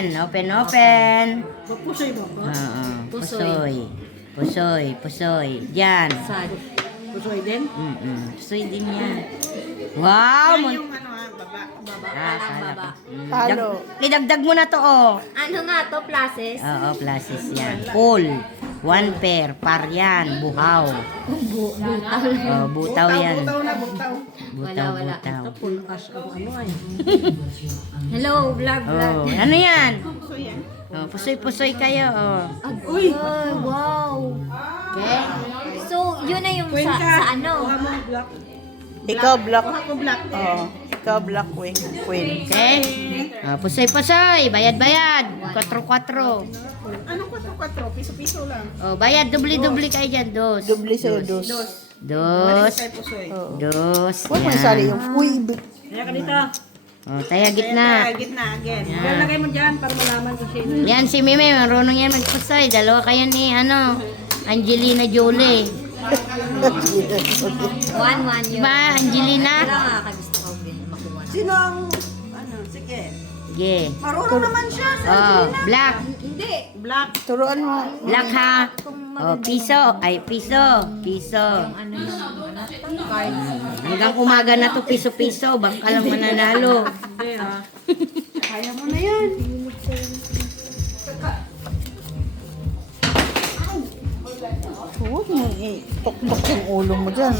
Open. Pusoy ba ko? Oo. Pusoy. Diyan. Saan? Pusoy din? Pusoy din yan. Wow! Yung baba. Talo. Idagdag mo na to, oh. Ano nga to, places? Oo, places yan. Full. 1 pair. Par yan. Buhaw. Butaw. Oh, butaw yan. Wala. Butaw. Pulkas ang ano ay. Hello, vlog. Oh, ano yan? Oh, pusoy kayo, oh. Uy! Ay, wow. Okay. So, yun na yung sa ano. Ikaw black. Ako black. Oh, ikaw black queen. Okay? Oh, pusoy. Bayad. 4-4. Anong 4-4? Piso-piso lang. Oh, bayad. Dubli kayo dyan. Dos. Doble sa'yo, dos. Dos. Kay pusoy. Oo. Dos. Huwag mo Yan. isali yung uy. Kaya ka dito. Oh, tayo gitna. Gitna again. Yan. Lagay mo dyan para malaman kung sino. Yan si Mime, marunong yan magpusoy. Dalawa kayo ni, Angelina Jolie. 1-1 yun. Diba, Angelina? Wala nga, kagusto ko din makuha. Sino ang, sige. Sige. Marunong naman siya. Oh, black. Hindi. Black. Turuan mo. Black ha. Oh, piso. Piso. Ano yung cards. Hanggang umaga na to piso-piso. Bangka lang mananalo. Hindi Kaya mo na yan. Huwag mo tok-tok yung ulo mo dyan.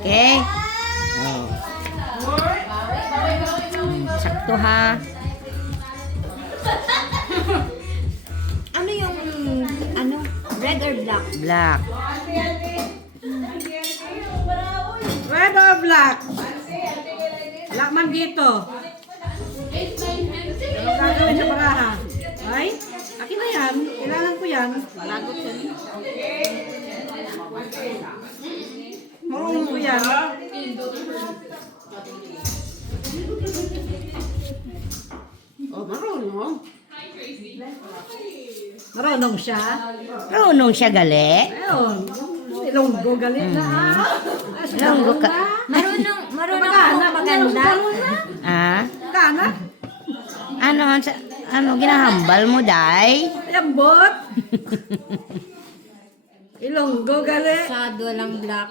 Okay? Oh. Sakto ha. Ano yung, red or black? Black. Red or black? Black man dito. Anong gagawin sa baraha? Ay, akin na yan. Kailangan ko yan. Lagot yan. Marunong ko yan. Oh, marunong. Marunong siya. Marunong siya gali. Ayun. Ilonggo galit na. Ilonggo ka. Marunong Magana, ako maganda. Ah? Kana? Ginahambal mo, day? Lambot. Ilonggo galit. Sado lang black.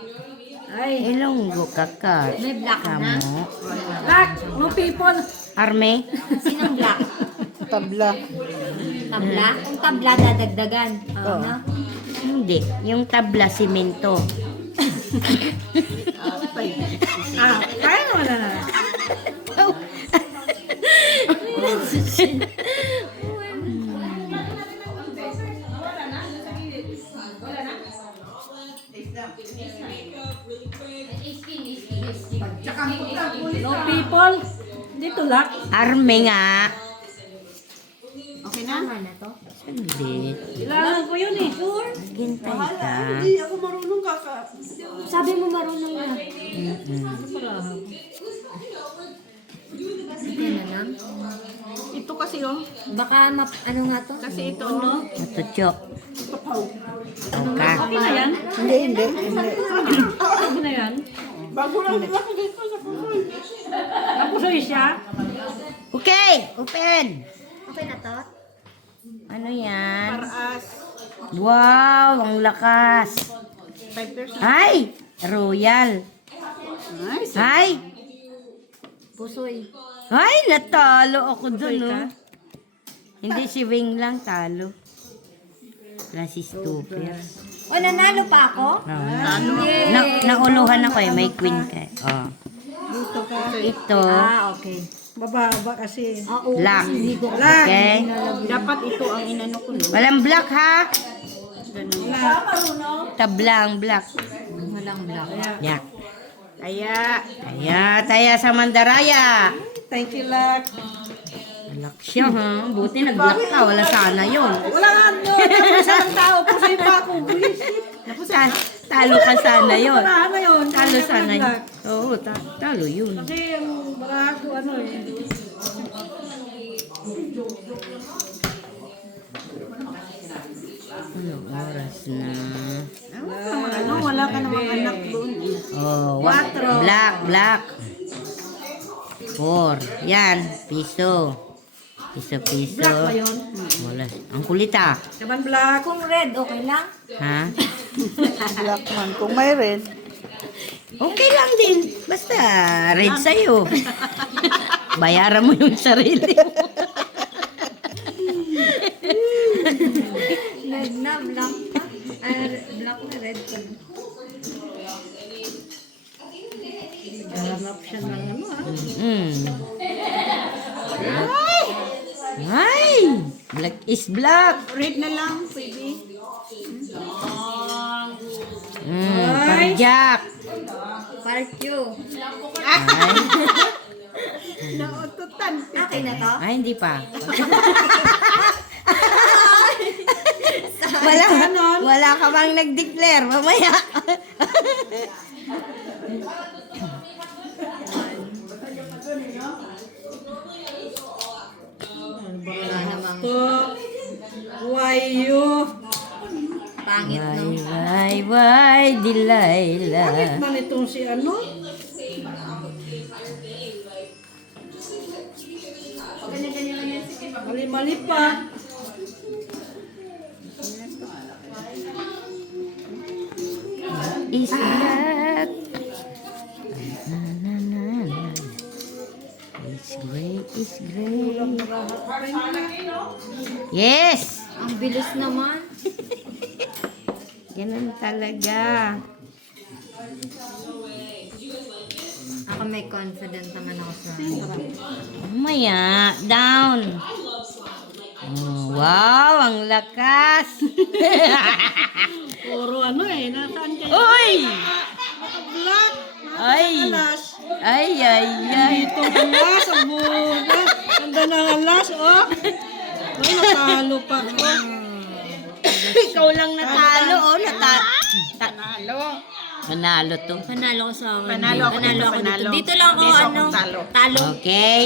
Ay. Ilonggo ka ka. May black na. Kamo. Black, no people. Arme? Sinong black? Tabla. Tabla? Kung tabla, dadagdagan. Oo. Ano? Hindi. Yung tabla, simento. Kaya mo na na. No people. Dito lang. Arme nga. Okay na? Tama na to? Saglit. Kailangan ko yun eh. Sure. Hintay ka. Hindi ako marunong kaka. Sabi mo marunong na. Yan na lang. Ito kasi oh. Baka ano nga to? Kasi ito no. Matutsok. Okay na yan. Hindi. Okay na yan. Bago lang ako dito sa pusoy. Napusoy siya. Okay, open. Okay na to? Ano yan? Paraas. Wow, ang lakas. 5%. Ay, royal. Nice. Ay, Pusoy. ay, natalo ako dun, oh. Hindi si Wing lang talo. Francis Tupers. O, nanalo pa ako? Nauluhan ako eh, may queen ka. Oh. Dito ka. Ito, Okay. Baba kasi. Oo. black. Black. Okay? Dapat ito ang inano ko no. Walang black ha? Na. Tablang black. Walang black. Yeah. Kaya. Taya sa Mandaraya. Thank you, Lak. Black siya ha. Buti nag-black ka. Wala sana yun. Wala nga no. Napusa ng tao. Pusoy pa ako. Talo ka sana yun. Wala na yun. Talo sana yun. Oo, talo yun. Kasi yung baraha ko ano eh. Ano oras na? Ano, wala ka namang anak doon. Oh, black. 4. Yan, piso. Piso. Black ba yun? Wala. Ang kulit ah. Naman black. Kung red, okay lang? Ha? Black man. Kung may red, Okay lang din. Basta, red sa'yo. Bayaran mo yung sarili mo. Red na, black pa. Black na red pa. Hanap siya ng ano Mm. Ay! Black is black. red na lang, pwede. Parjak. Part you. Ay. Naututan. Okay na to? Ay, hindi pa. wala ka bang nag-declare mamaya. Wala namang to. Why you? pangit, no? Why, Delilah. Bakit man itong si ano? Mali-mali pa. Is black. It's great, it's great. Yes! Ang bilis naman. Ganun talaga. Ako may confident naman ako sa Mamaya, down. Oh, wow, ang lakas. Puro ano eh. Nasaan kayo? Uy! Black. Ay! Alas. Ay, ay, ay. Ito alas. Ang buga. Ganda ng alas. Oh. Ay, natalo pa ko. Ikaw lang natalo, oh. Panalo to. Panalo ko sa akin. Panalo ako dito, panalo. Dito lang ako, Dito ano, akong talo. talo. Okay.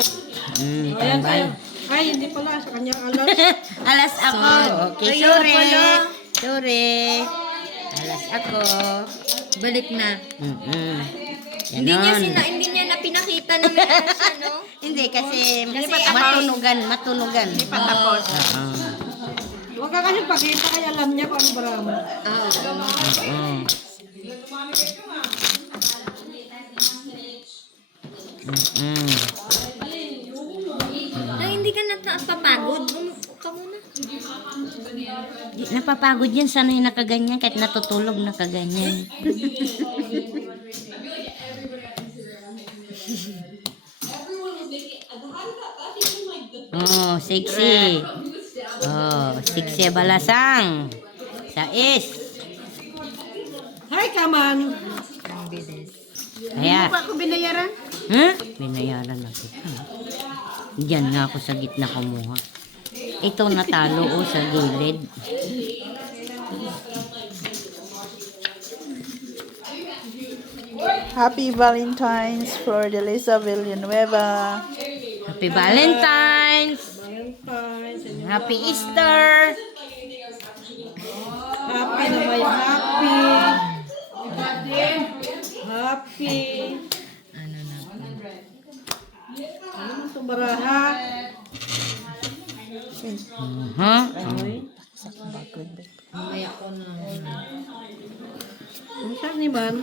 Ayan Tambay. tayo. Ay, hindi pala. Sa kanyang alas. Alas ako. Okay, Ayun sorry. pala. Sorry. Alas ako. Balik na. Mm-mm. Hindi niya Ganon. hindi niya na pinakita na may ano siya, no? Hindi, kasi Kasi matunugan. Hindi pa tapos. Huwag ka kasi pakita kaya alam niya kung ano barama. Ay, hindi ka napapagod. Ka muna. Napapagod yan, sanay na kaganyan, kahit natutulog na kaganyan. Oh, sexy. Oh, sexy balasang. Sais. Hi, kaman. Ang bilis. Kaya, Pa ako binayaran? binayaran na kita. Diyan nga ako sa gitna kumuha. Ito natalo o sa gilid. Happy Valentine's, Flor de Lisa Villanueva. Happy Valentine's! Valentine's. Happy Easter! Happy na may happy. Happy. Ano na? Ano mo itong baraha? Mamaya ko na. Ano saan ni man?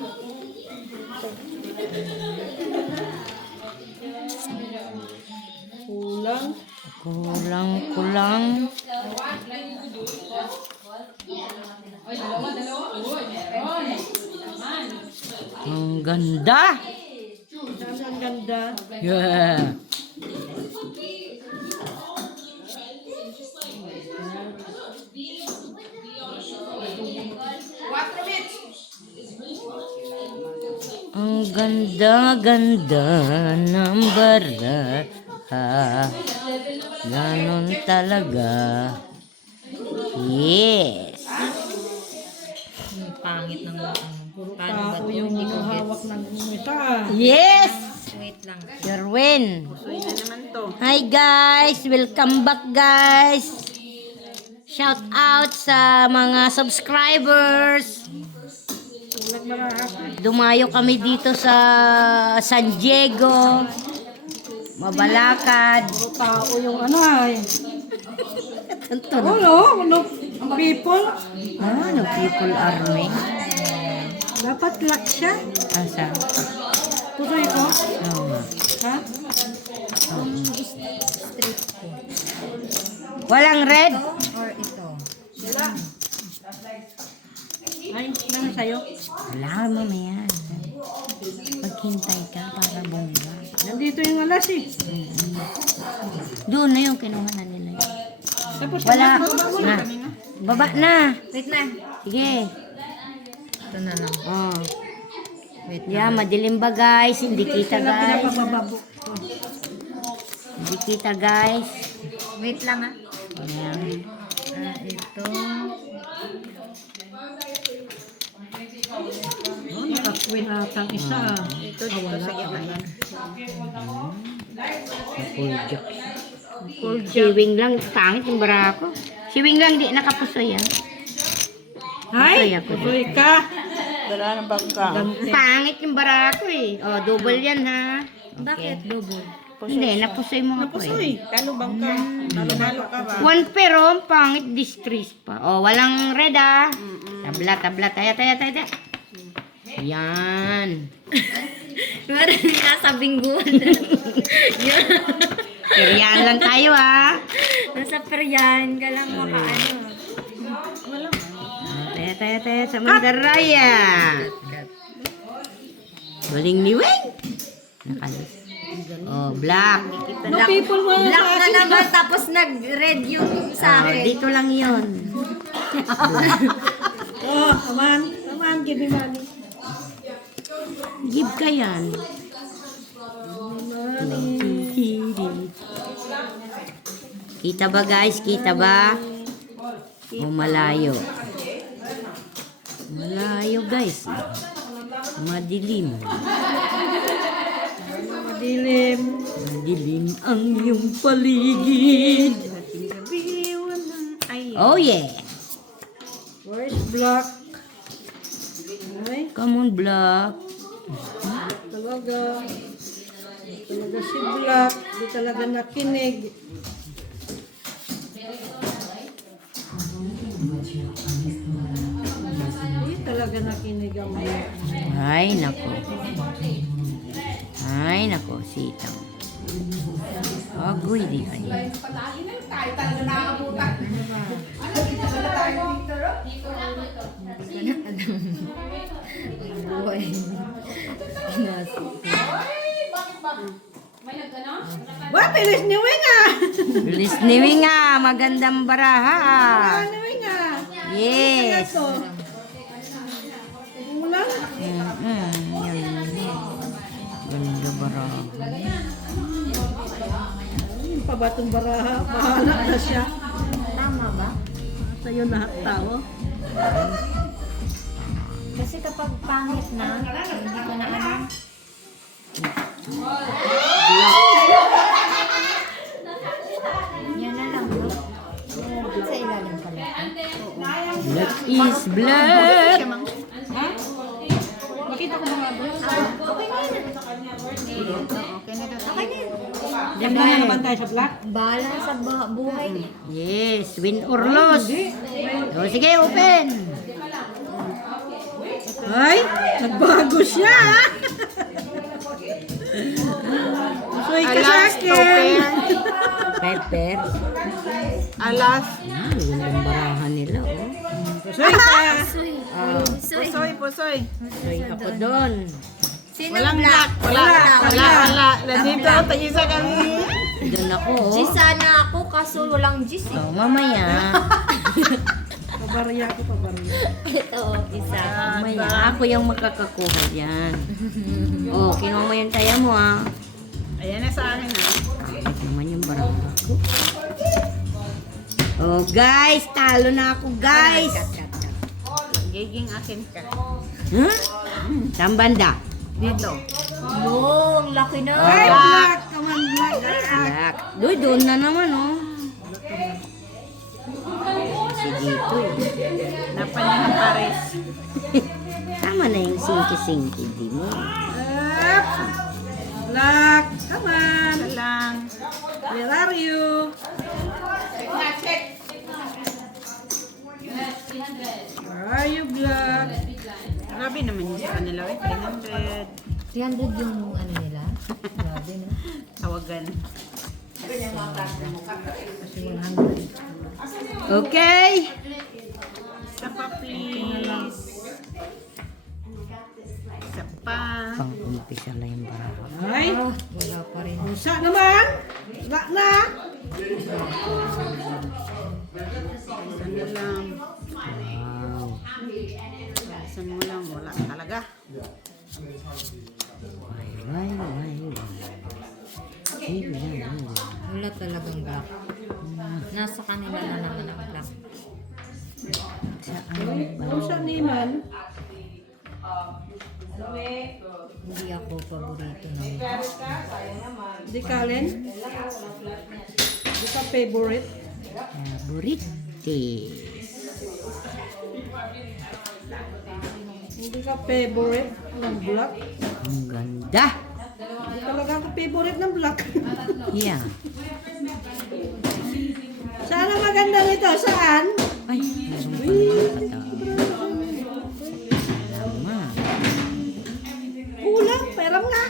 Kulang. Kulang. Ang ganda! Saan ang ganda? Yeah! Ang ganda ng baraha. Ganon talaga. Yes! Pangit ng ano. Puro Paano ba tao ito? yung Hindi ko hawak gets. ng mita. Yes! Wait lang. Sherwin! Suy na naman to. Hi guys! Welcome back guys! Shout out sa mga subscribers. Dumayo kami dito sa San Diego. Mabalakad. Tao yung ano ay. Ano? People? Ano, People Army? Dapat lock siya. Asa? Tuloy ko. Oo nga. Ha? Walang red? Ay, ano sa'yo? Wala, mamaya. Maghintay ka para bumula. Nandito yung alas eh. Doon na yung kinuha na nila. Tapos Wala. baba Na. kanina. Baba na. Wait na. Sige. Ito na lang. Oh. Yeah, madilim ba guys? Hindi kita Sila guys. pinapababo. Hindi kita guys. Wait lang ah. Ayan. Ito. Oh, nakakwin atang isa. Ito dito sa gitna. Full joke. Siwing lang. Pangit yung bara ko. Siwing lang di nakapusoy yan. Hay, Ako. tuloy ka. Wala ng bangka. Pangit yung bara ko eh. Oh, double yan ha. Bakit double? Hindi, napusoy mo ako eh. Napusoy. Talo bangka. Talo ka ba? One pero, ang pangit distress pa. Oh, walang red ah. Tabla. Taya. Yan. Meron nasa bingguan. Yan. Peryan lang tayo ah. Nasa peryan ka lang makaano. Taya sa Mandaraya. Galing ni Weng. Nakalis. Oh, black. No people mo Black na naman tapos nag-red yung sa Ah, akin. dito lang yun. Oh, aman, give me money. Give ka yan. Kita ba guys? Kita ba? O malayo? Malayo guys. Madilim. Madilim. Madilim ang iyong paligid. Oh yeah. Where's black? Ay, Come on, Black. talaga. Talaga si black. Di talaga nakinig. Di talaga nakinig ang mga. Ay, nako, sitang. Agoy di ay. Buhay. Ba, pilis ni Weng ah! Listening nga, magandang baraha. Ano Weng ah? Yes. Ito. Wala. Yan. Ganda baraha. Yung pabatong baraha. Bahala na siya. Tama ba? Sa'yo lahat tao. Kasi kapag pangit na, hindi ko na ano. Yan na lang, bro. Sa ilalim pala. Black is black. Makita ko mga bro. Okay na yun. Okay na yun. Diyan na naman tayo sa black. Bahala sa buhay. Yes, win or lose. O, sige, open. Ay, nagbago siya ah. Soy ka sa akin. Pepper. Alas. Gandang barahan nila, oh. Soy ka. Pusoy. Soy ako doon. Sino Walang black? black. Wala. Nandito, tagisa kami. Doon ako, oh. G sana ako, kaso walang G's eh. Oh, mamaya. Pabarya ko, pabarya. Ito, isa. Mamaya, ako yung makakakuha yan. Oh, kinuha mo yung taya mo, ah. Ayan na sa akin ah. Bakit naman yung baraha ko? Oh, guys, talo na ako, guys. Giging akin ka. Huh? Saan banda? Dito. Yo, ang laki na. Ay, black. Come on, black. Black. Doon na naman, oh. Si dito eh. Dapat niya ng pares. Tama na yung singki-singki, di mo. Up. Black. Come on. Isa lang. Where are you? Where are you, Black? Grabe naman yung sa kanila. 300. 300 yung ano nila. Grabe, no? Tawagan. Kasi 100. Okay. Isa pa please. Isa pa. Pang-umpisa na yung baraha. Ay, Ah, wala pa rin. pusa naman. Wala na. Isa mo lang. Wow. Isa mo lang. Wala talaga. Why. Wala talagang black. Nasa kanila na naman ang black. Pusa naman. Hindi ako paborito ng Di Kalen. Di ka favorite. Favorites. Hindi ka favorite ng black. Ang ganda. Hindi talaga ako favorite ng black. Yeah. Saan ang maganda nito? Saan? Ay, meron pa naman kata. Alamak. Kulang. Peram nga.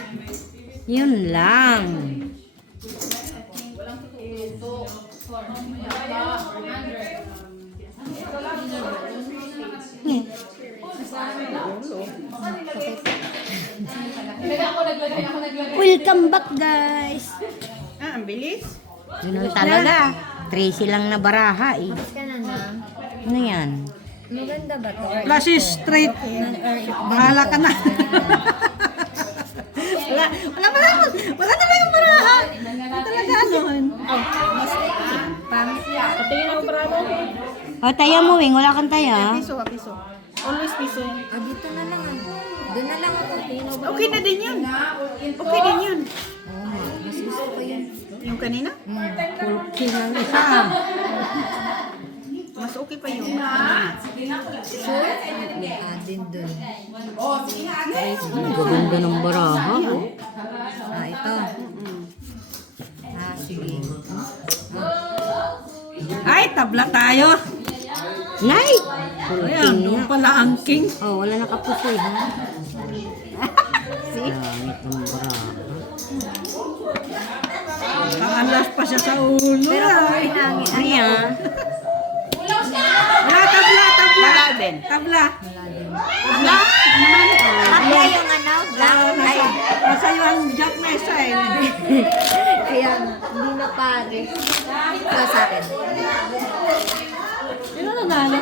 Yun lang. Welcome back, guys. Ah, ang bilis. Ganun talaga. Tracy lang na baraha eh. Mas ka na na. Ano yan? Maganda ba to? Plus is straight. Bahala ka na. wala na yung baraha. Hindi talaga ano. Patingin ako baraha. O, taya mo, Wing. Wala kang taya. Piso, piso. Always piso yan. Ah, dito na lang. Doon na lang ako. Okay na din yun. Okay din yun. Oo nga. Mas gusto ko yun. Yung kanina? Pulkin lang isa. Mas okay pa yun. Sure? May adin doon. Ang gaganda ng baraha. Oh. Ah, ito. Ah, sige. Ay, tabla tayo. Nay! Ayan, doon pala ang king. Oh, wala nakapusoy, ha? Langit ng baraha. Nakalas pa siya sa ulo. Pero kung Ay. pinangin, Riya. Wala, tabla. Wala din. Tabla. Wala naman. Kaya yung ano, black. Ay, Nasa iyo ang jack mesa eh. kaya hindi na pare. Ito sa akin. Sino nanalo?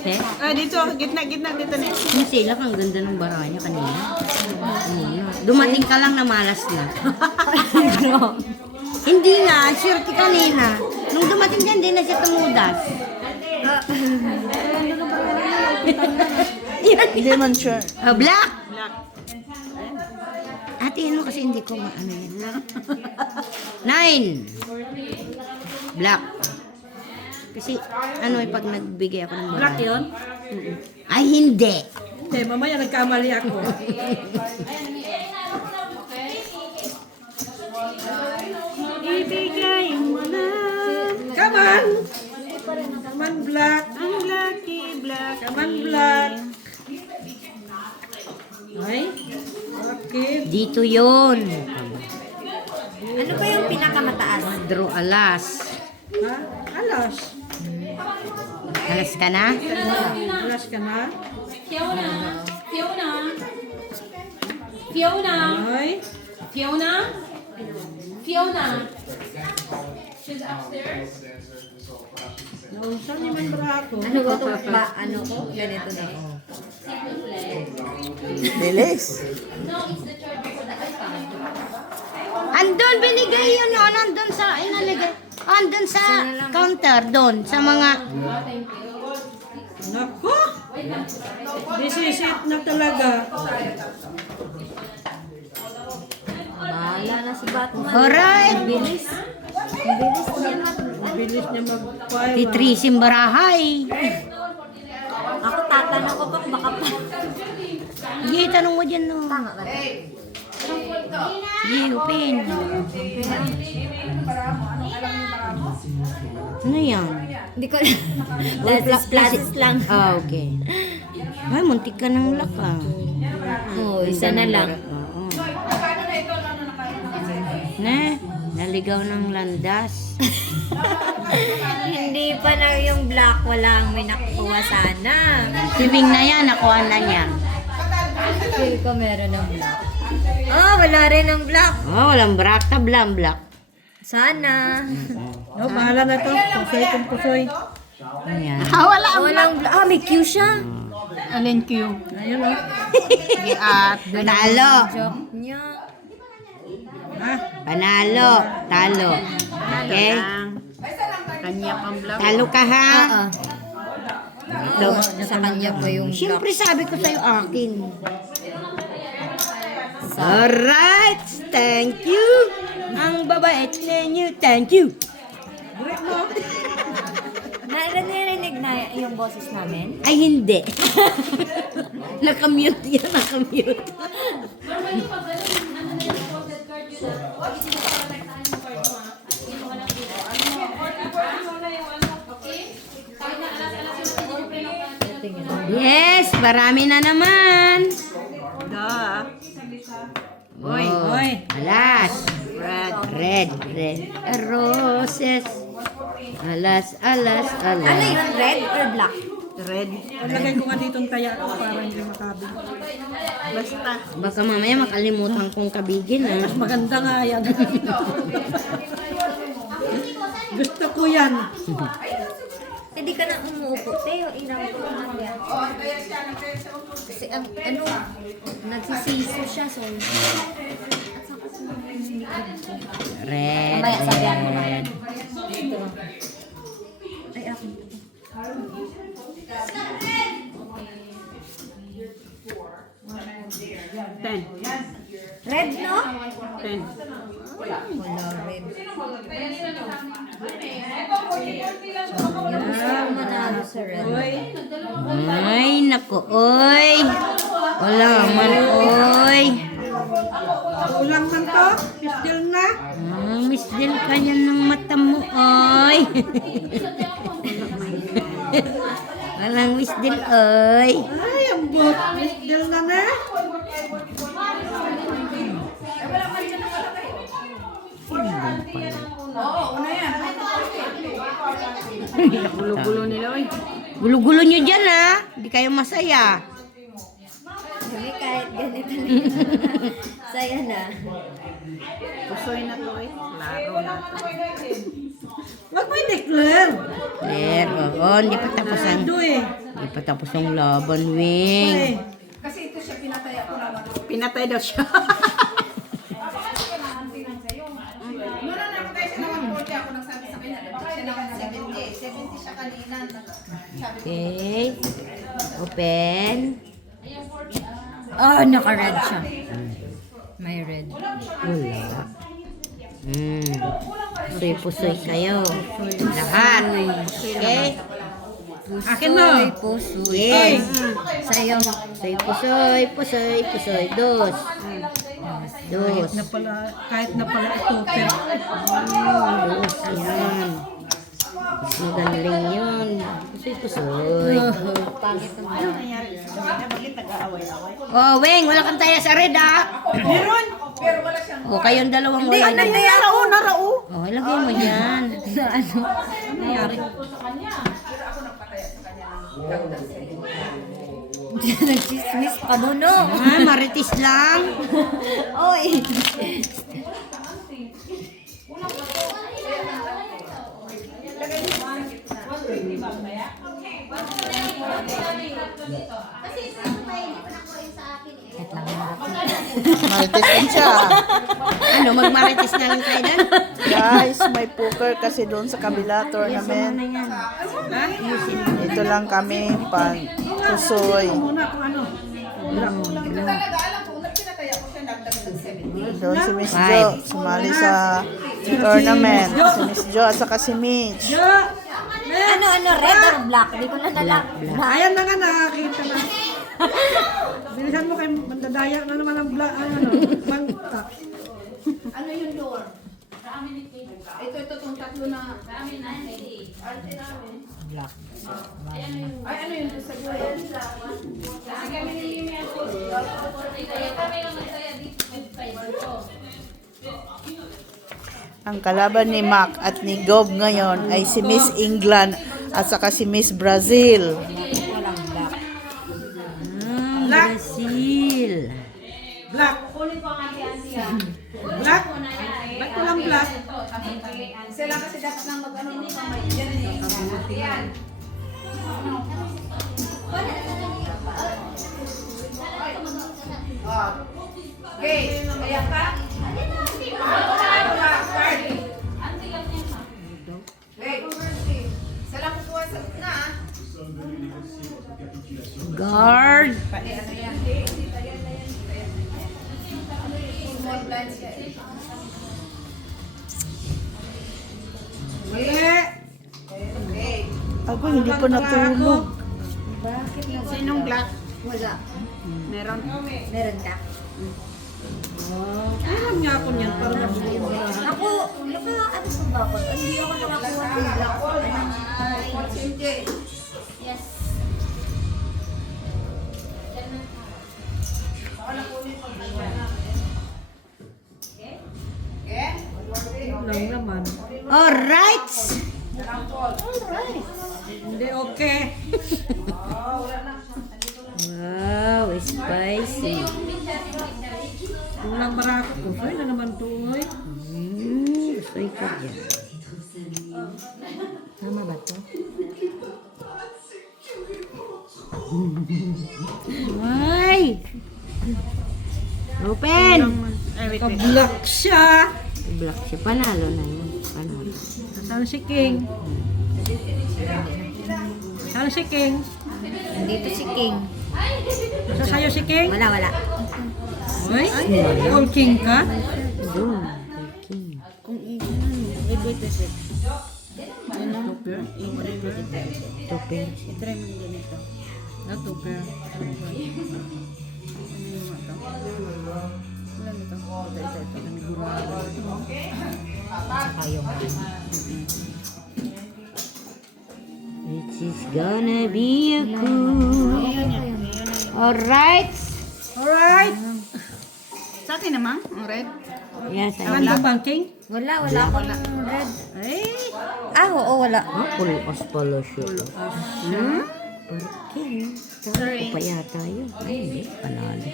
Eh, Ah, dito. Gitna dito na. yung sila kang ganda ng baraha niya kanina. Dumating ka lang na malas na. Hindi nga, sure ka kanina. Nung dumating ka, hindi na siya tumudas. Hindi man sure. Oh, black! Black. Ate, ano kasi hindi ko maano yan. 9! Black. Kasi, ano pag nagbigay ako ng baraha. Black yun? Ay, hindi! Hindi, mamaya nagkamali ako. Ibigay mo na. Come on! Come on, black. Ang lucky black. Come on, black. Ay, okay. Dito yun. Ano ba yung pinakamataas? Draw alas. Ha? Alas. Alas ka na? Alas ka na? Fiona. Fiona. Ay. Fiona. Fiona. She's upstairs. Naunsan naman bra ako. Ano ba ito? Ano ko? Ganito na ako. Bilis. Andun, binigay yun noon. Andun sa, inaligay. Andun sa counter, doon. Sa mga, Naku! This is it na talaga. Bahala na si Batman. alright. Bilis. Bilis niya mag-five. Si Trisim Barahay. Ako tatanong ko pa baka pa. Sige, tanong mo dyan, no. Tama ba? Sige, open. Ano yan? Hindi ko Plasis lang. Ah, okay. Ay, muntik ka ng laka. Oo, isa na lang. Oo. Ne, naligaw ng landas. Hindi pa na yung black, walang may nakukuha sana. Si Wing na yan, nakuha na niya. Feel ko meron ng black. Oh, wala rin ng black. Oh, walang black, tablang black. Sana. No, bahala na to. Pusoy kung pusoy. Ayan. Walang black. Ah, may Q siya. Alin Q? Ayun o. Sige at. Panalo. Joke niya. Panalo. Talo. Okay? Kanya pang vlog. Talo ka ha? Oo. Sa kanya pa yung black. Siyempre sabi ko sa'yo akin. Alright. Thank you. Ang babait ninyo. Thank you. Narinig na yung boses namin? Ay, hindi. Nakamute yan. Nakamute. Normally, pag ganun, ano na yung posted card yun na, huwag hindi mo pa konektahan yung card mo, hindi mo walang dito. Okay? Kahit na alas-alas yun, hindi mo pinapanood. Yes, marami na naman. Oy, Oh, oy. alas. Red. Roses. Alas. Ano yun? Red or black? Red. Lagay ko nga dito ang taya ko para hindi makabig. Basta. Baka mamaya makalimutan kong kabigin, ha? Mas maganda nga yan. Gusto ko yan. Hindi ka na umuupo. Teo, ilaw ko naman yan. Kasi ang ano, nagsisiso siya. So, Red. mamaya sabihan mo na. Red. Ay, akin. Ten. Red, no? Ten. Wala red. Yung gusto ko manalo sa red. Ay, naku, oy. Wala man, oy. Ulang man to. Pistol na. Miss din ka yan ng mata mo, oy. Walang miss din, oy. Ay, ang bot. Pistol na na. Gulo-gulo nila oy. Gulo-gulo nyo dyan, ha? Hindi kayo masaya. Kami kahit ganito na. Saya na. Pusoy na to oy. Laro na to. Wag mo i-declare. Claire, oo, hindi pa tapos ang... Ado eh. Hindi pa tapos ang laban, Wing. Ay. Pinatay daw siya. Okay. Open. Oh, naka-red siya. May red. Wala. Pusoy-pusoy kayo. Lahat. Okay? Akin mo. Pusoy. Yes. Sa'yo. Pusoy. Dos. Kahit na pala ito. Pero Dos. Yan. Mas magaling yun. Pusoy. Pangit naman. Oh, Weng, wala kang taya sa red, ha? meron. O, kayong dalawang wala. Ano na yan? Narao. Oh, ilagay mo yan. Ano? Nangyari. Nagchismis pa doon, no? Ah, maritis lang. Oy. Marites din siya. Ano, magmaritis na lang tayo doon? Guys, may poker kasi doon sa kabila tournament. Ito lang kami pan pusoy. Muna kung ano. Doon si Miss Jo, sumali sa Ornament. Si Miss Jo at saka si Mitch. Ano, red or black? Hindi ko na nalak. Ayan na nga, nakakita na. Bilisan mo kay mandadaya na naman ang black, ano, bangka. Ano yung door? Ito, itong tatlo na. Arte namin. Black. Ay, ano yun sa door? Ang kalaban ni Mac at ni Gob ngayon ay si Miss England at saka si Miss Brazil. Brazil. Black. Black? Ba't ko lang black? Sila kasi dapat nang mag-ano ng kamay. Yan eh. Yan. Okay, kaya ka? Wait. Sila kukuha sa na. Guard. Small plants yan. Mali. Ako hindi pa natulog. Sinong black? Wala. Meron. Meron ka? Alam niya ako niyan para mabili mo lahat. Ako, ano sa bakit? Hindi ako nakakuha ng black. Yes. Lang naman. Alright. Hindi okay. Wow, spicy. Kung lang barako ko, ay na naman to, oy. Gusto ko dyan. Tama ba to? Ay! Open! Ka-black siya. Black siya. Panalo na yun. Panalo. Saan si King? Saan si King? Nandito si King. Sa sayo si King? Wala. Oy, all King ka? Doon. King. Tupper siya. Natuper. Which is gonna be a cool. Alright. Alright. Sa akin naman, ang red. Yan sa Ano bang King? Wala akong red. Ay, Oo, wala. Pulpas pala siya. King. Sorry. Pa yata yun. Ay, hindi. Panalo.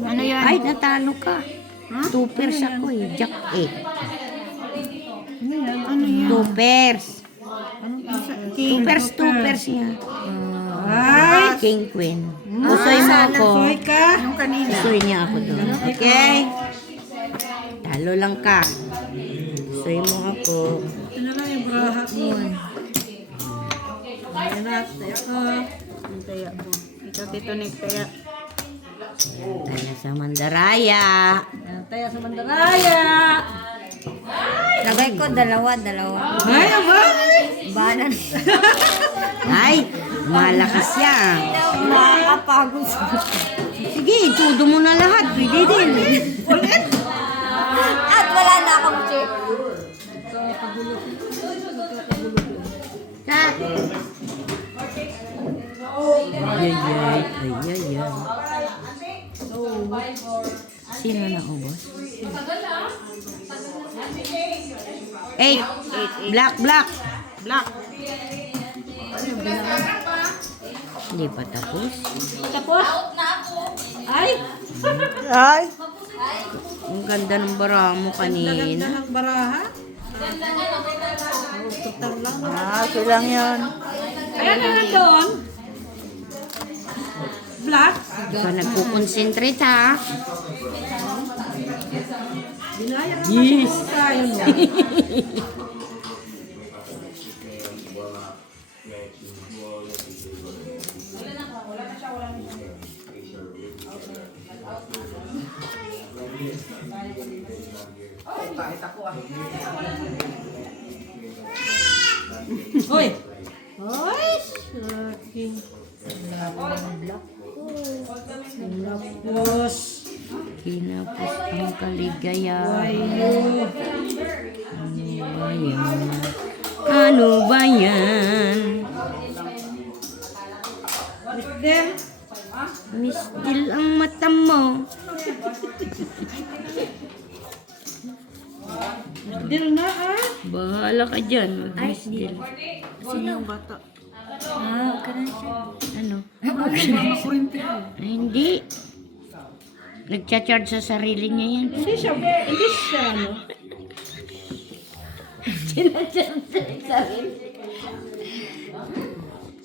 Ano yan? Ay, natalo ka. Two pairs ako eh. Jack 8. Ano yan? Two pairs. Two pairs niya. Ay! King Queen. Usoy mo ako. soy ka. Yung kanina. Usoy niya ako doon. Okay? Talo lang ka. Usoy mo ako. Ito na lang yung braha mo. Ayan na, tayo ko. Ang taya mo. Ikaw, Tito Nick, taya. Tayo sa Mandaraya. Ayan, tayo sa Mandaraya. Lagay ko dalawa. Ay, abay! Banan. Ay, malakas yan. Nakakapagod. Sige, tudo mo na lahat. Pwede din. At wala na akong check. Kat. Ay. Sino na ubos? 8. Black. Black. Hindi pa tapos. Tapos? Ay! Ay, Ang ganda ng bara mo Ganda kanina. ng baraha. silang yun. Ayan na nga doon. Black. Ikaw nagkukonsentrate ha. Binaya ka Yes. tayo mo. Kahit ako ah. Hoy! Hoy! Saking. Lapos. Kinapos ang kaligayahan. Ayo. Ano ba yan? Then, Miss Jill ang mata mo. deal na ah. Bahala ka dyan, Miss Jill. Ah, ka na siya. Ano? Ay, hindi. Nagcha-charge sa sarili niya yan. Hindi siya, ano.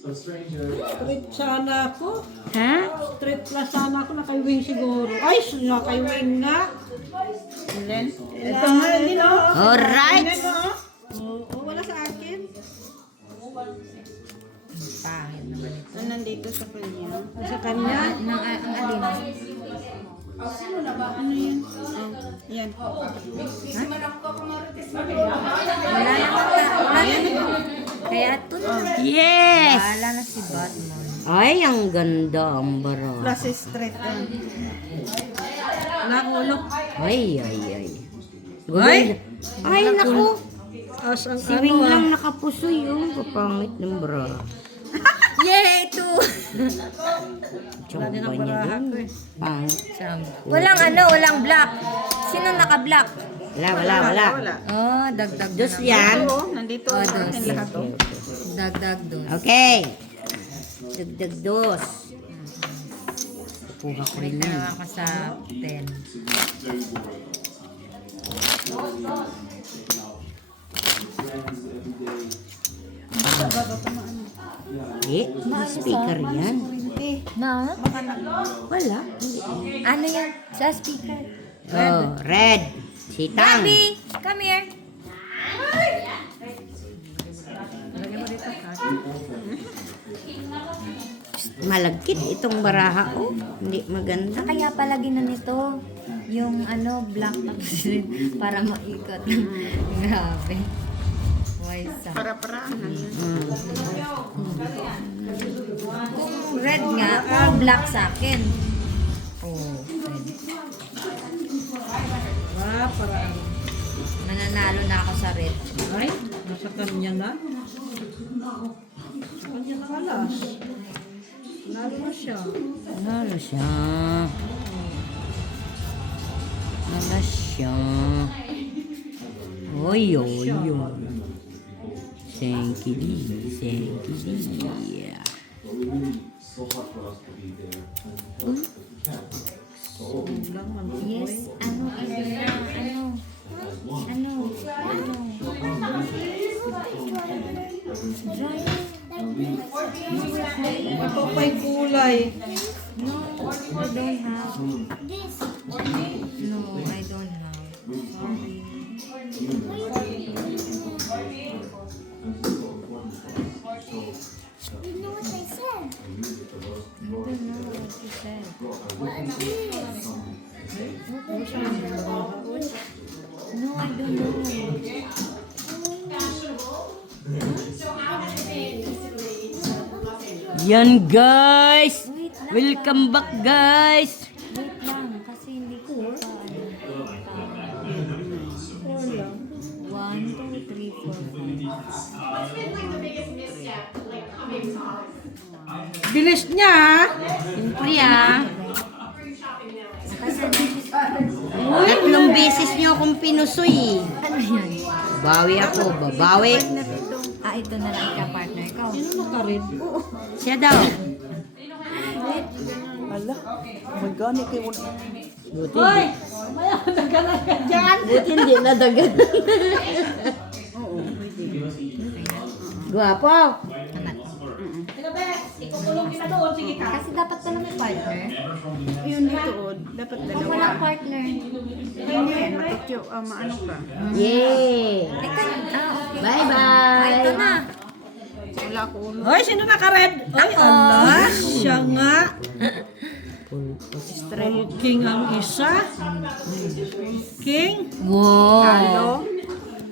Street sana ako. Ha? Street plus sana ako. Naka-wing siguro. Ay, naka-wing nga. Ito nga din oh. Alright. Oo, wala sa akin. Pangit naman ito. Nandito sa kanya. Sa kanya. Ang alin. Yan. Wala naman. Kaya ito na. Yes! Wala na si Batman. Ay, ang ganda ang bara. Plus straight. Nakulok. Ay, ay, ay. Ganda. Ay, naku. As ang Si Wing lang nakapusoy yung kapangit ng bra. Yay! Ito! Tsaka ba niya dun? Pangit. Walang black. Sino naka-black? Wala. Oh, dagdag na Dos lang. yan. Nandito Oh, sa akin dos. lahat. Oh. Dagdag dos. Okay. Dagdag dos. Kuha ko rin Ito yan. na ako sa 10. Speaker yan. Na? Wala. Ano yan? Sa speaker. Oh, red. Sitang. Gabi! Come here. Malagkit itong baraha. Oh, hindi maganda. Kaya pala ginan nito yung black tapos para maikot. Grabe. Wise. Para-paraan lang yun. Kung red nga, black sa akin. Oh, red. Ah, para. Mananalo na ako sa red. Ay, nasa kanya na. Sa kanya na alas. Nalo na siya. Ano siya? Ano siya? Oy, oy, oy. Thank you, thank you. Yes, Ito pa'y kulay. No, I don't have. No, I don't have. Sorry. I don't know what you said. No, I don't know. Yan guys! Welcome back guys! Wait lang, kasi hindi ko pa One, two, three, four, five. Bilis niya ah. Siyempre ah. Kasi Tatlong beses niyo akong pinusoy. ano yan? Bawi ako, babawi. Ito na lang ka-partner ko. Sino nakarin? Siya daw. Ala, magani kayo. Buti, Hoy! Mamaya nagalan ka dyan. buti hindi nadagan. Guwapo. Ikukulong kita doon. Sige ka. Kasi dapat pala may partner. Yun dito, oh. Dapat Kung dalawa. walang partner. Hindi, matutyo. Maano ka? Yay! Teka, okay. Bye-bye! Ito na. Wala ko ulo. Hoy, sino naka-red? Hoy, ala, siya nga. King ang isa. King. Wow.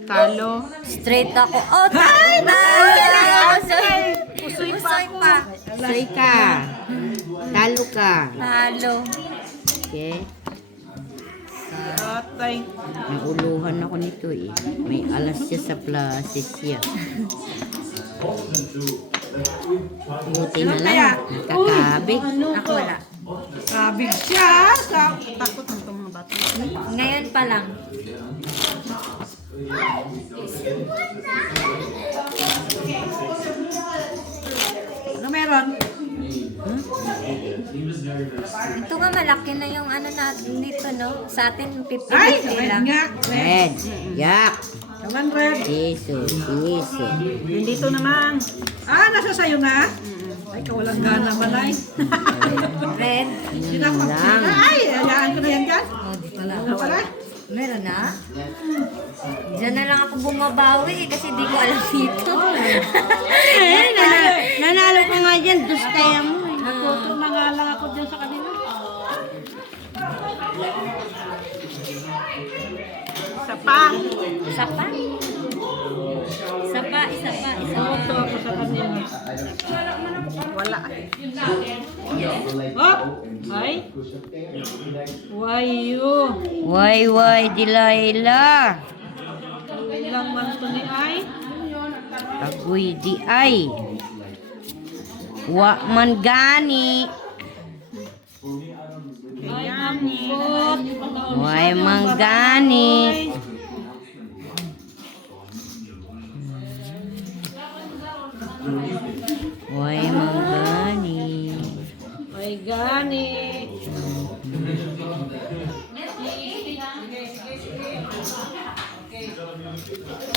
Talo. Straight ako. Oh, tama! Pusoy pa. Say ka. Talo ka. Talo. Okay. Atay. Nauluhan ako nito eh. May alas siya sa plasis siya. Buti na lang. Nakakabig. Ako wala. Kabig siya. Takot ng itong mga bata. Ngayon pa lang. Ano meron? Ito nga malaki na yung ano natin dito, no? Sa atin, 50 Ay! lang. Red nga. Red. Yak. Naman red. Iso. Iso. Nandito naman. Nasa sayo na? Ay, kawalang gana malay. Red. Sinapak lang. Ay, ayaan ko na yan dyan. Oh, di pala. Ano pala? Meron na? Diyan na lang ako bumabawi kasi di ko alam dito. Nanalo ka nga dyan. Dustaya mo eh. Natuto na nga lang ako dyan sa kanila. Isa pa. Isa pa? Isa pa. Natuto ako sa kanila. Wala. Oh! Ay! Wayo! Way, Delilah. Ilang man to ni Ay? Agoy di ay. Wa man gani. Ay, ambot! Way man gani. Way man gani. Ay, gani!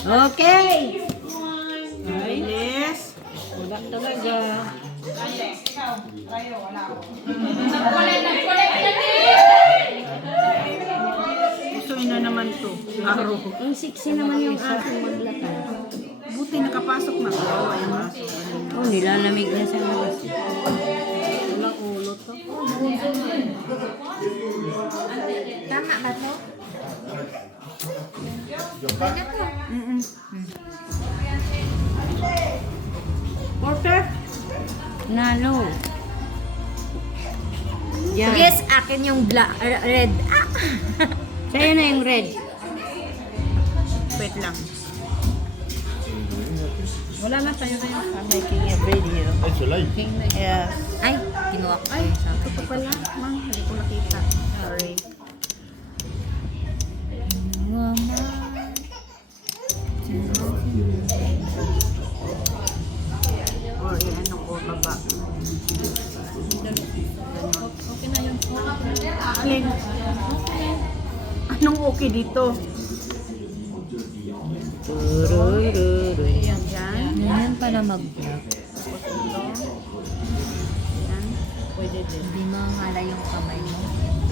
Okay. Ay, yes! Wala talaga. Pusoy na naman to. Laro. Ang sexy naman yung aking maglakad. Buti nakapasok na. Kawawa yung aso. Oh, nilalamig na sa labas. Walang ulo to. Tama ba to? Kaya to. Porter! Nalo. Yan. Yes, akin yung red. Ah! Sa'yo na yung red. Wait lang. Wala na tayo na yun. I'm making a video. Yes. Ay, kinuha ko yung sa akin. Ito pala. Mang, hindi ko nakita. Sorry. Or ano ko baba. Alin? Anong okay dito? Turururu. Yan dyan. Ganyan pala mag-vlog. Pwede din. Hindi mangala yung kamay mo.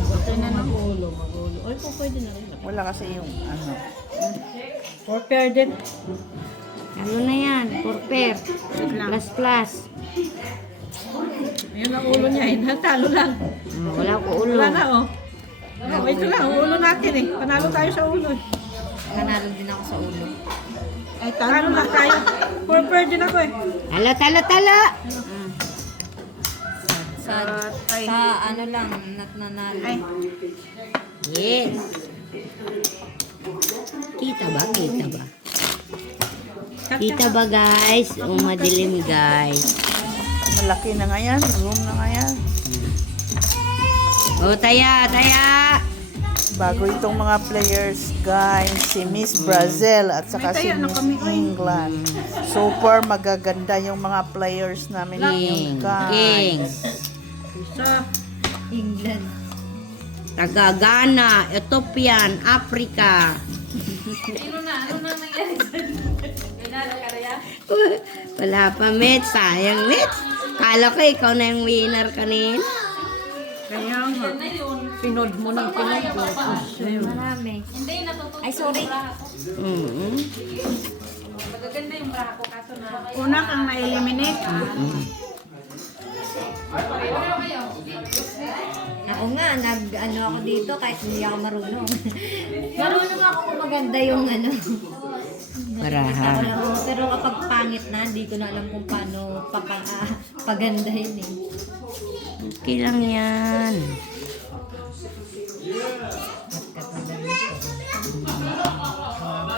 Ito na ng ulo, magulo. Ay, po pwede na rin. Wala kasi yung ano. Porter din. Ano na yan? Porper. Plus. Ayun ang ulo niya. Natalo lang. Wala ko ulo. Wala na, oh. Oh, ito lang, ulo natin eh. Panalo tayo sa ulo eh. Nanalo din ako sa ulo. Ay, talo na tayo. Porter din ako eh. Tala. Sa ano lang, nanalo. Ay, Yes. Kita ba? Kita ba guys? O madilim guys. malaki na nga yan. Room na nga yan. O taya. Bago itong mga players, guys, si Miss Brazil at saka si Miss England. Super magaganda yung mga players namin King. ngayon, guys. Isa. England. Taga Ghana, Ethiopian, Africa. Ano na nangyari sa'yo? Nanalo ka na yan? Wala pa, Mitch. Sayang, Mitch. Kala ko ikaw na yung winner kanina. Kaya nga. Pinod mo ng pinod. Marami. Hindi, natutunan. Ay, sorry. Magaganda yung bra ko kaso na. Una kang na-eliminate. Pareho kayo. Oo nga, nag-ano ako dito kahit hindi ako marunong. Marunong ako kung maganda yung ano. Baraha. Pero kapag pangit na, hindi ko na alam kung paano pagandahin eh. Okay lang yan.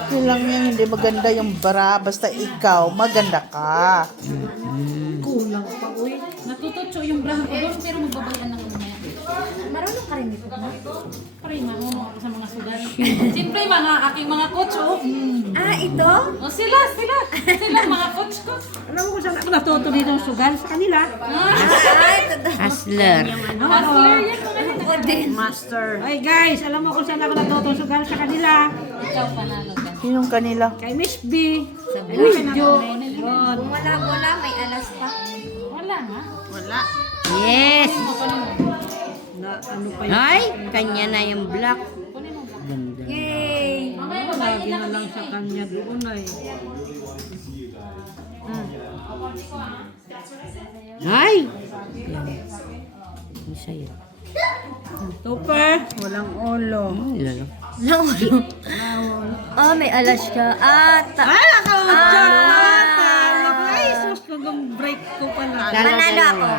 Yun lang yan, hindi maganda yung bara. Basta ikaw, maganda ka. Kulang pa, uy. Natututso yung brahan ko doon, pero magbabayan ako mamaya. Marunong ka rin dito na? Pare, marunong ako sa mga sugal. Siyempre, mga aking mga coach, oh. Ah, ito? O sila mga coach ko. Alam mo kung saan ako natuto dito ng sugal sa kanila. Ay, totoo. Hustler. Hustler yan, mga Ako din. master. Ay guys, alam mo kung saan ako natuto ng sugal sa kanila. Ikaw panalo ka. Sinong kanila? Kay Miss B. Sa Kay Miss Jo. Kung wala, may alas pa. Wala nga. Wala. Yes. Na, ano pa yun? Ay, kanya na yung black. Ganda. Yay! Lagi na lang sa kanya doon ay. Ay! Ang sayo. Super. Walang ulo. Lalo. Naulo. Oh, may alas ka. Ay, nakautyan na. Ah. Talo. Ay, sus, break ko pala. Panalo ako.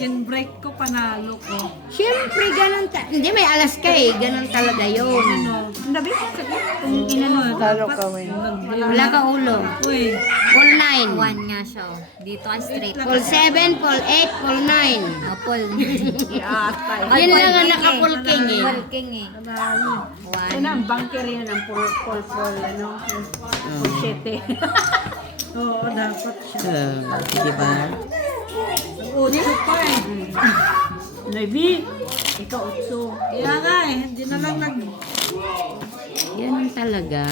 Break ko, panalo ko. Siyempre, ganun hindi, may alas ka eh. Ganun talaga yun. Ano? Nabi ko kung inano. Talo ka, Win. Wala ka ulo. Uy. Full 9. One nga siya. Oh. Dito ang straight. Full 7, full 8, full 9. Apple. Yun lang ang naka-full king eh. Full king eh. One. Ano, ang bunker yan ang full, ano, full 7. Oo, dapat siya. Diba? Utso pa eh. Nabi, ikaw utso. Kaya nga eh, hindi na lang Ganun talaga.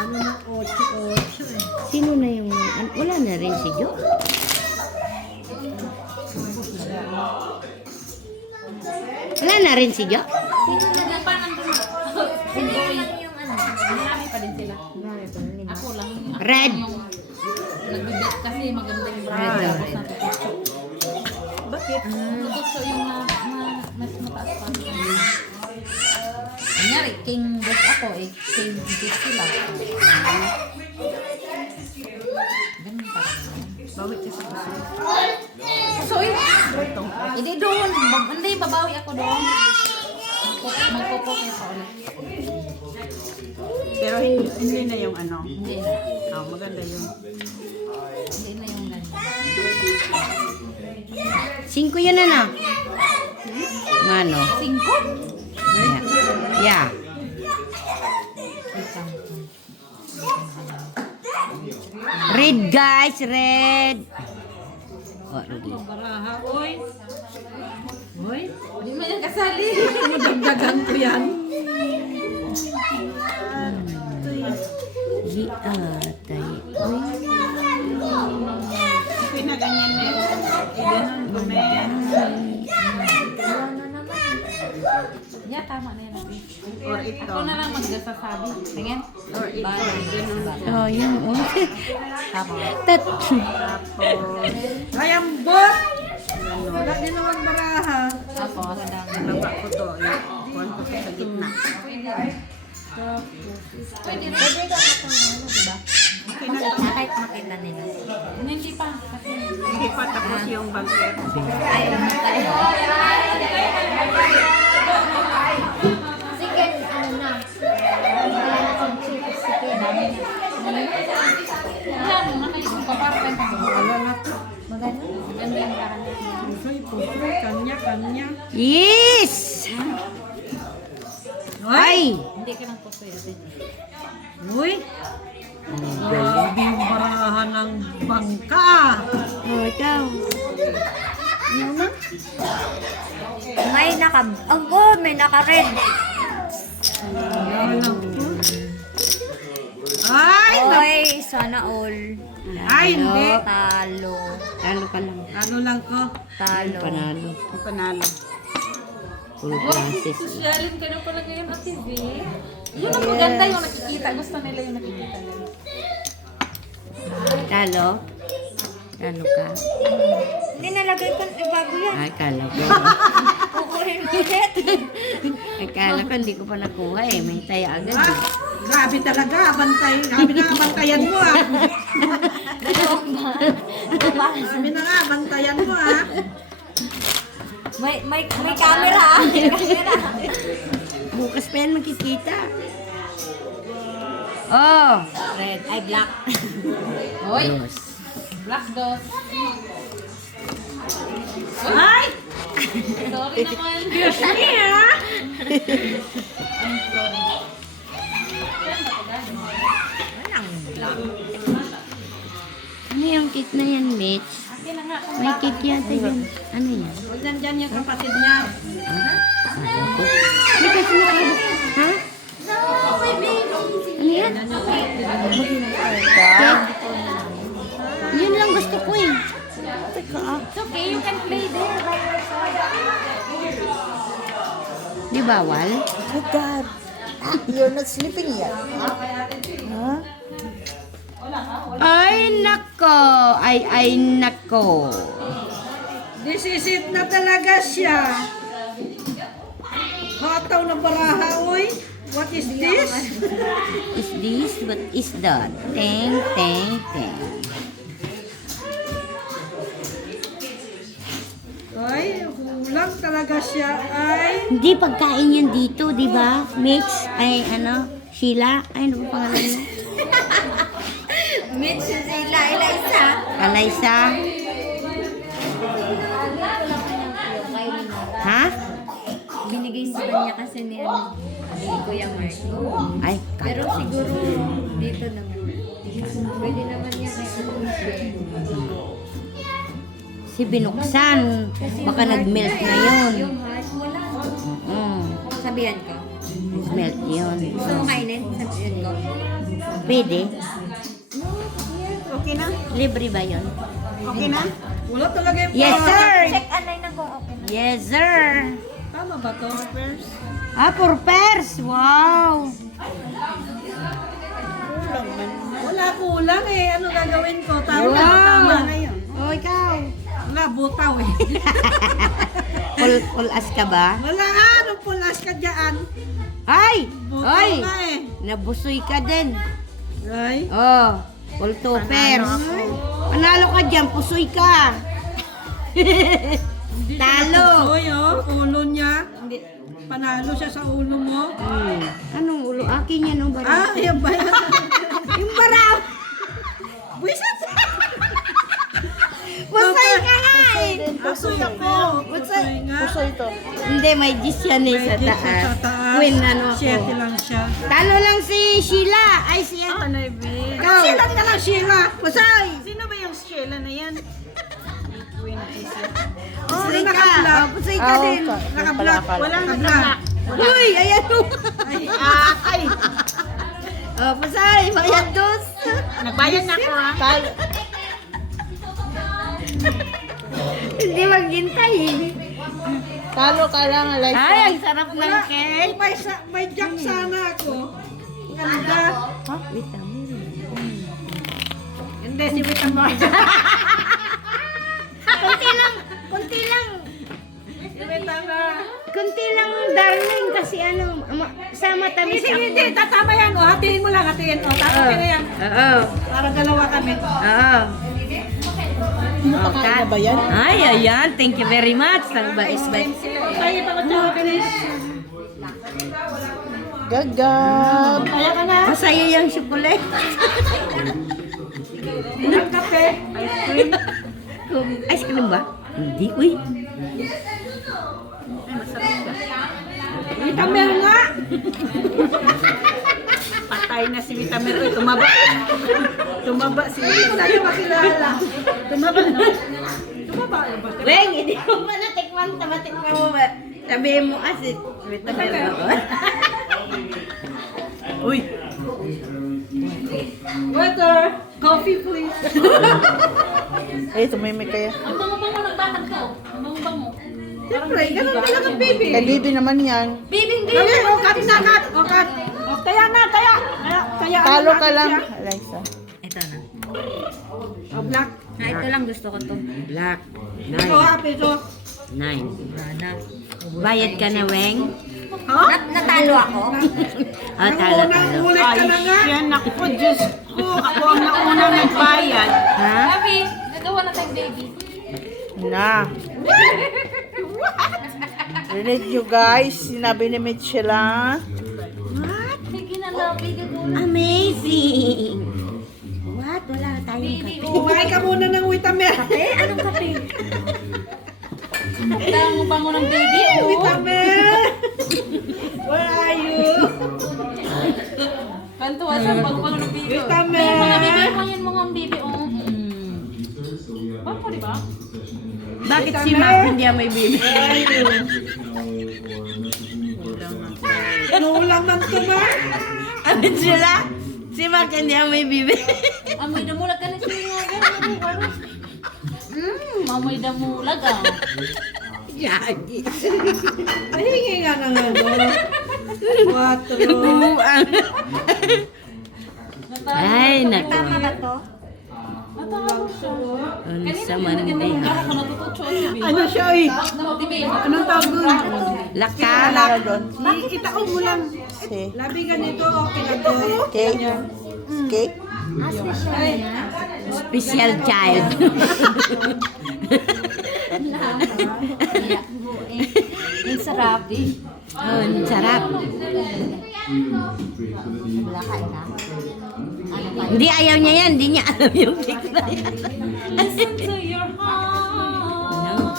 ano na utso eh. Sino na yung... Wala na rin si Jo. Wala na rin si Jo. Hindi lang yung ano. Marami pa din sila. Ako lang. Red. Nagbibet kasi maganda yung brand. Red. Tapos natututso. Bakit? Natututso yung mas mataas pa. Kunyari, king boss ako eh. King boss sila. Ganun pa. Bawit kasi kasi. So, hindi doon. Hindi, babawi ako doon. Magpo-poke pa ulit. Pero hindi na yung ano. Hindi na. Maganda yun. Hindi na yung ganun. 5 yun na. Mano. 5? Yeah. Red guys, red. Oh, Rudy. Baraha, oy. Oy. Hindi mo yan kasali. Dagdagan ko yan. Di atay. Pinaganyan na yun. Ganun ko na yan. Wala na naman. Yeah, tama na yan. Or ito. Ako na lang magsasabi. Tingin? Or ito. Ganun. Oh, yung Tama. tat. Ay, ang bot! Wala din naman baraha. Ako, sadang. Nabak ko to. Kuhan ko sa gitna. Pwede ka katang ano, diba? Kahit makita nila. Hindi pa. Kasi Hindi pa tapos yung bunker. Ay, tayo. Sige, ano na. Wala na kong chips. Sige, dami na. yan, nakaisip ko para tayo pag Wala na to. Maganda. Maganda yung parang. Pusoy, pusoy. Kanya. Yes! Ay! Hindi ka lang pusoy ate. Uy! Grabe yung baraha ng bangka. Oh, ikaw. May naka... Ang oh, may naka-red. Wala lang to. Ay! Oy, sana all. Ay, hindi. Talo. Talo ka lang. Ano lang ko? Talo. Panalo. Ang panalo. Full process. Sosyalin ka na pala ngayon, Ate V. Yun ang maganda yung nakikita. Gusto nila yung nakikita nila. Talo? Talo ka? Hindi nalagay ko. Bago yan. Ay, kala ko. Oo, minute. Akala ko hindi ko pa nakuha eh. May taya agad eh. Grabe talaga, bantay. Grabe na bantayan mo ah. Grabe na nga, bantayan mo ah. May camera ah. May camera. Bukas pa yan makikita. Oh! Red, ay black. Hoy, Dos. black dos. Ay! Sorry naman. Yeah! Ano yung cake na yan, Mitch? May cake yata yan. Ano yan? Huwag nandyan yung kapatid niya. Hindi kasi nakabuk. Ha? Ano yan? Cake? Yun lang gusto ko eh. It's okay, you can play there by yourself. Di bawal? Oh God. You're not sleeping yet. Huh? Ay, nako! Ay, nako! This is it na talaga siya. Hataw na baraha, oy. What is this? Is this? What is that? Teng, teng, teng. Ay, hulang talaga siya. Ay, Hindi, pagkain yan dito, di ba? Mitch, ay ano, Sheila, ay ano ba pangalan niya? Mitch, sila, Eliza. Alaysa? Ha? Binigay sa kanya kasi ni Kuya Marco. Ay, Pero siguro dito naman. Pwede naman niya kay si binuksan. Baka nag-melt na yun. Yung heart, wala. Sabihan ko. Melt yun. Gusto mo kainin? Sabihan ko. Pwede? okay na? Libre ba yun? Okay na? Wala talaga yung Yes, baraha. sir! Check online na kung okay na. Yes, sir! Tama ba to, Pers? Ah, for pairs! Wow! Wala kulang eh. Ano gagawin ko? Tama na yun. Oh, ikaw! Wala, butaw eh. Pulas ka ba? Wala, anong pulas ka dyan? Ay! Butaw Ay! na eh. Nabusoy ka din. Ay. Oh, all two pairs. Panalo ka dyan, pusoy ka. Talo. Uy, oh, ulo niya. Panalo siya sa ulo mo. Anong ulo? Akin yan, oh, Ah, barang. yan ba yan? Yung barang! Buisit! Pusoy ka nga eh! Asoy ako. Pusoy nga. Puso ito. Hindi, may gis yan eh sa Medyo taas. sa taas. Queen, ano ako. 7 lang siya. Talo lang si Sheila. Ay, si ano? Ikaw. Sheila ka lang, Sheila. Pusoy! Sino ba yung Sheila na yan? Pusoy ka. Oh, pusoy ka din. Naka-black. Walang naka-black. Uy, ayan mo. Ay. Oh, pusoy, bayad dos. Nagbayad na ako ha. Hindi maghintay eh. Talo ka lang, Alexa. Ay, ang sarap ng cake. May jack sana ako. Ganda. Wait a minute. Hindi, si Wita mo. Kunti lang. Si Wita mo. Kunti lang, darling. Kasi ano, sa matamis ako. Hindi, tatama yan. O, hatiin mo lang, hatiin. O, tatama na yan. Oo. Para dalawa kami. Oo. Kaya ba yan? Ay, ayan. Thank you very much. Ang bais-bais. Ay, ito ko tsaka finish. Gagab. Kaya ka na. Masaya yung chocolate. Ilang kape. Ice cream. Ice cream ba? Hindi, uy. Vitamer nga. Patay na si Vitamer. Uy, tumaba. Tumaba si Vitamer. Hindi makilala. Tumaba na. Tumaba. Weng, hindi ko pa natikman. Tamatikman mo ba? Sabihin mo kasi. Wait a minute. Uy. Water. Coffee please. Eh, tumimik kaya. Ang bango-bango nagbatag to. Ang bango-bango. Siyempre, ganun talaga ang baby. Kay Bibi naman yan. Bibing Dali, o cut na, cut. O cut. O, kaya na, kaya. Kaya Talo ano ka natin lang, siya? Alexa. Ito na. O, black. Ito lang gusto ko to. Black. Ito, happy. So, 9. Rana. Bayad ka na, Weng? Natalo ako. Ah, talo. Ulit ka na nga. Yan, ako, Diyos ko. Ako ang naunang nagbayad. Ha? Happy, nagawa na tayong baby. Na. Rinig nyo guys, sinabi ni Mitchell ah. Sige na lang, baby. Amazing! What? Wala tayong kape. Kumain ka muna ng vitamin. Anong kape? Ang bango ng baby, oh. Vitamin. Where are you? Kantuwa siya, bango-bango ng baby. oh. Vitamin. May mga baby, yung mga baby, oh. Bango, di ba? Bakit si Mac hindi may bibi? Nulang man to ba? Ano sila? Si Mac hindi may bibi. Amoy damulag ka na siya. Amoy damulag, ah. Yagi. Nahingi nga ng ano. 4. Ay, naku. Tama ba to? Natalo siya. Unsa man di. Ako natututso, baby. Ano siya eh? Baby, Anong tawag doon? Lakala. Itaon mo lang. Si Labi ganito, okay na to. Cake. Cake. Special child. Ang sarap. Oh, ang sarap. Wala ka na. Ano pa? Hindi ayaw niya yan. Hindi niya alam yung cake na yan. listen to your heart. No?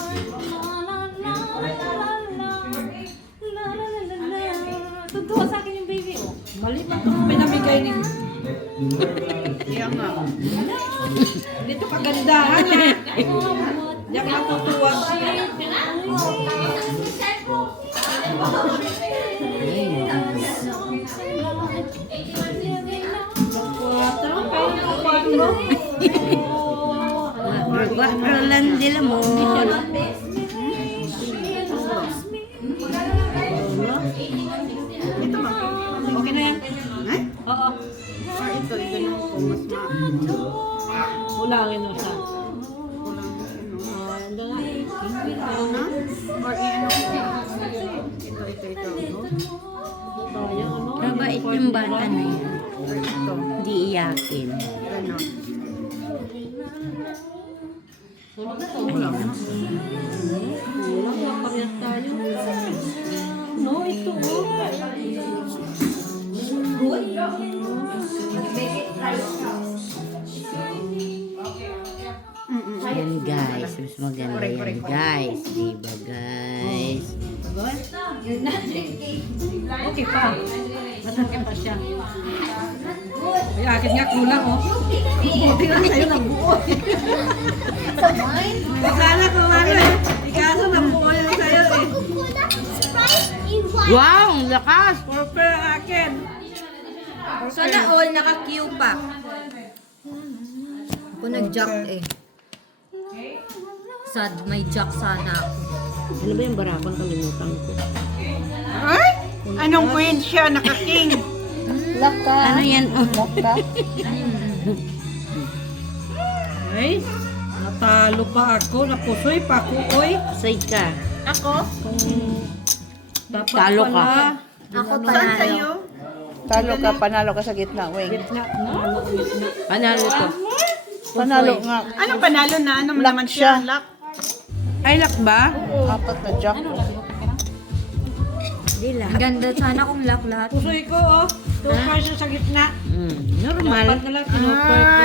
Tuntua sa akin yung baby, oh. Mali ba ito pinamigay ni... Yan nga. Dito kagandahan ha. Diyan ka natutuwa. Roland de la Mol. Okay na yan? Ha? Oo. Ito na. Mas Ulangin mo siya. Mabait yung bata na yan. Hindi iyakin. No, ito. Yan guys. Mas maganda yan guys. Diba guys? Okay pa. Masakit pa siya. Ay, akin nga kulang, oh. Buti lang sa'yo na buo. Sana kung ano eh. Ikaso na buo yung sa'yo eh. Wow! Ang lakas! Purple akin. Sana all naka-Q pa. Ako nag-jack eh. Sad, may jack sana ako. Ano ba yung barakon? Kalimutan ko. Ay! Anong queen siya? Naka-king. Laka. Ano yan? Laka. Ay, natalo pa ako. Napusoy pa ako, oy. Say ka. Ako? Dapat Talo ka. pala. Ako panalo. Talo ka, panalo ka sa gitna, Weng. Gitna, nalo, gitna. Panalo ko. Panalo nga. Anong panalo na? Anong Lock siya. Ay, lock ba? Apat na jack. Hindi lang. Ang ganda sana kung lock lahat. Pusoy ko, oh. 2 person sa gitna. Normal. Dapat na lang, kinupert ko.